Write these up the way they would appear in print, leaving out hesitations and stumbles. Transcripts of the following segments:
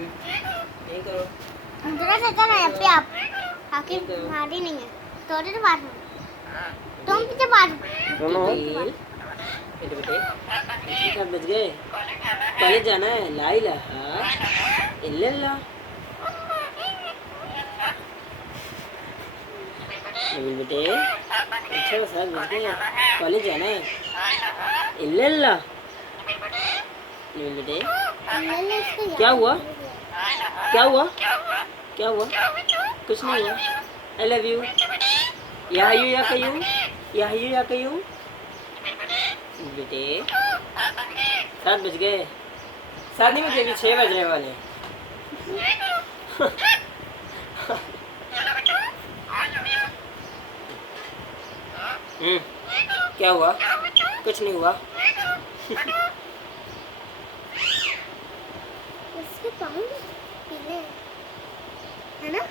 नहीं करो। अंदर से तो नहीं पे आप आखिर मारी नहीं है तोड़े तो बात तुम पीछे बात दोनों बेटे बेटे इसके साथ बच गए। कॉलेज जाना है। ला इलाहा इल्लल्लाह। नबील बेटे अच्छा साथ बच गए। कॉलेज जाना है। इल्लल्लाह। नबील बेटे क्या हुआ? क्या हुआ? क्या हुआ? कुछ नहीं हुआ। I love you. या हयू या कयूं? या हयू या कयूं? बेटे 7 बज गए। 7 नहीं बजे, अभी 6 बजने वाले हैं। क्या हुआ? कुछ नहीं हुआ। उसके पाँव पीले है ना?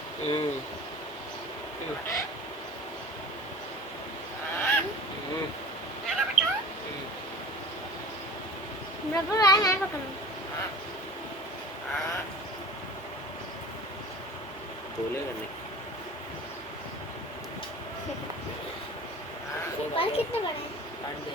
बराबर आया मैं पकड़ूं। तोले करने बाल कितने बड़े हैं? काट दे।